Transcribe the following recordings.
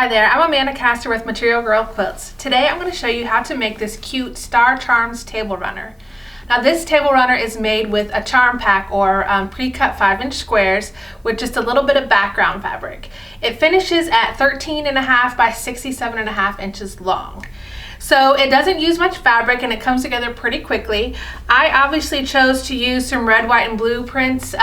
Hi there, I'm Amanda Castor with Material Girl Quilts. Today I'm going to show you how to make this cute Star Charms table runner. Now this table runner is made with a charm pack or pre-cut 5-inch squares with just a little bit of background fabric. It finishes at 13.5 by 67.5 inches long. So it doesn't use much fabric and it comes together pretty quickly. I obviously chose to use some red, white, and blue prints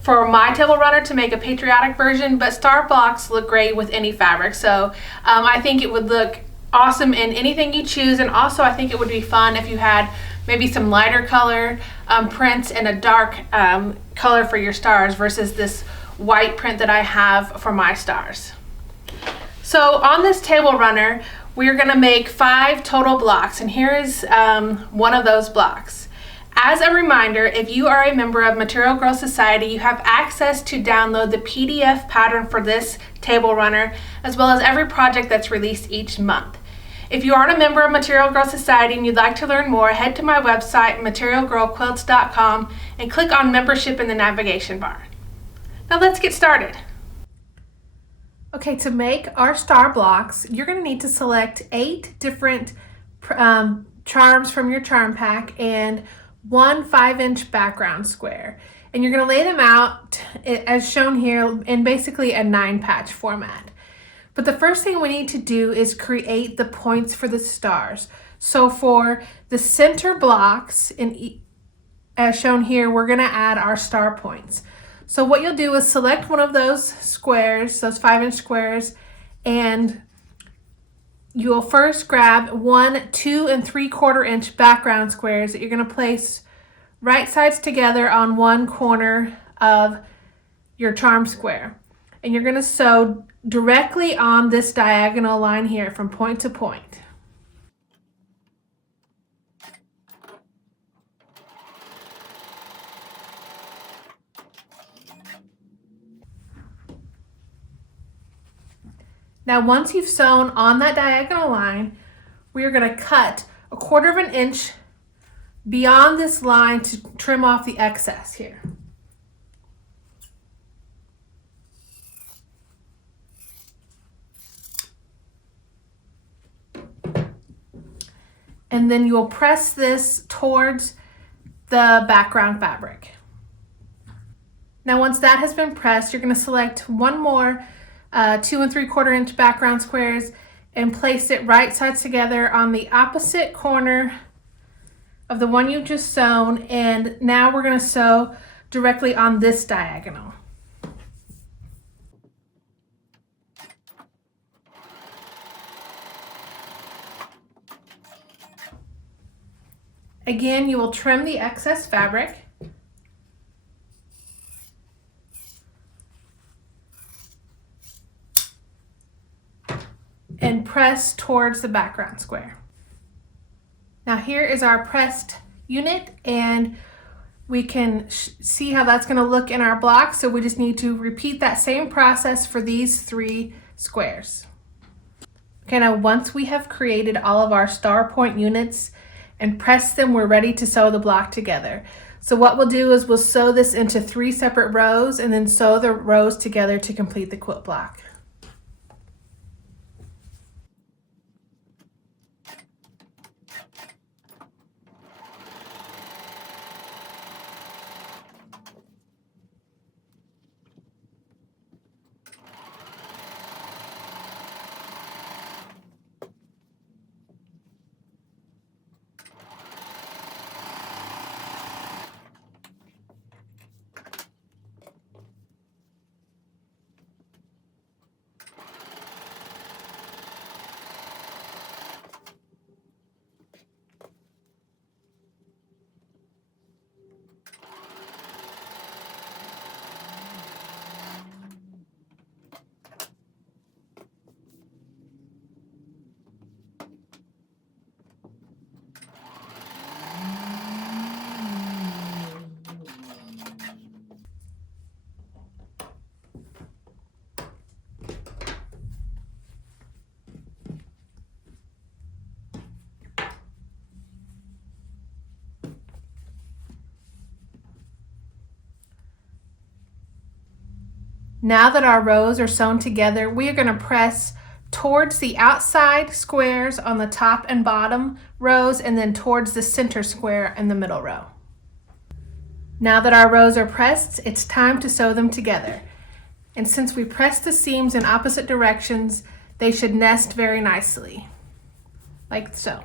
for my table runner to make a patriotic version, but star blocks look great with any fabric. So I think it would look awesome in anything you choose, and also I think it would be fun if you had maybe some lighter color prints and a dark color for your stars versus this white print that I have for my stars. So on this table runner, we're going to make 5 total blocks, and here is one of those blocks. As a reminder, if you are a member of Material Girl Society, you have access to download the PDF pattern for this table runner, as well as every project that's released each month. If you aren't a member of Material Girl Society and you'd like to learn more, head to my website, materialgirlquilts.com, and click on membership in the navigation bar. Now let's get started. Okay, to make our star blocks, you're going to need to select 8 different charms from your charm pack and 1 5-inch background square. And you're going to lay them out as shown here in basically a 9-patch format. But the first thing we need to do is create the points for the stars. So for the center blocks, as shown here, we're going to add our star points. So what you'll do is select one of those squares, those 5-inch squares, and you'll first grab 1 2 3/4 inch background squares that you're going to place right sides together on one corner of your charm square. And you're going to sew directly on this diagonal line here from point to point. Now once you've sewn on that diagonal line, we are going to cut 1/4 inch beyond this line to trim off the excess here. And then you'll press this towards the background fabric. Now once that has been pressed, you're going to select one more 2 3/4 inch background squares and place it right sides together on the opposite corner of the one you just sewn, and now we're going to sew directly on this diagonal. Again, you will trim the excess fabric. And press towards the background square. Now here is our pressed unit, and we can see how that's going to look in our block. So we just need to repeat that same process for these 3 squares. Okay, now once we have created all of our star point units and pressed them, we're ready to sew the block together. So what we'll do is we'll sew this into 3 separate rows and then sew the rows together to complete the quilt block. Now that our rows are sewn together, we are going to press towards the outside squares on the top and bottom rows, and then towards the center square in the middle row. Now that our rows are pressed, it's time to sew them together. And since we press the seams in opposite directions, they should nest very nicely, like so.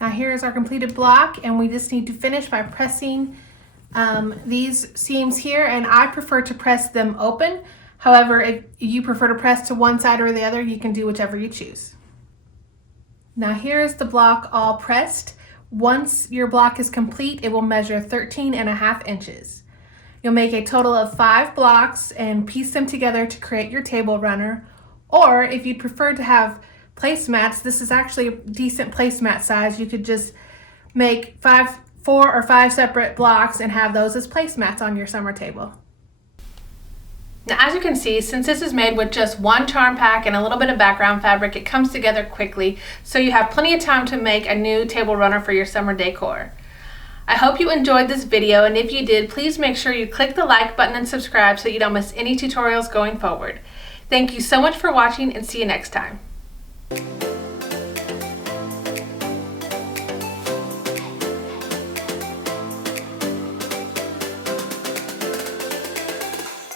Now here is our completed block, and we just need to finish by pressing these seams here, and I prefer to press them open. However, if you prefer to press to one side or the other, you can do whichever you choose. Now here is the block all pressed. Once your block is complete, it will measure 13.5 inches. You'll make a total of 5 blocks and piece them together to create your table runner. Or if you'd prefer to have placemats, this is actually a decent placemat size. You could just make 4 or 5 separate blocks and have those as placemats on your summer table. Now, as you can see, since this is made with just one charm pack and a little bit of background fabric, it comes together quickly, so you have plenty of time to make a new table runner for your summer decor. I hope you enjoyed this video, and if you did, please make sure you click the like button and subscribe so you don't miss any tutorials going forward. Thank you so much for watching, and see you next time.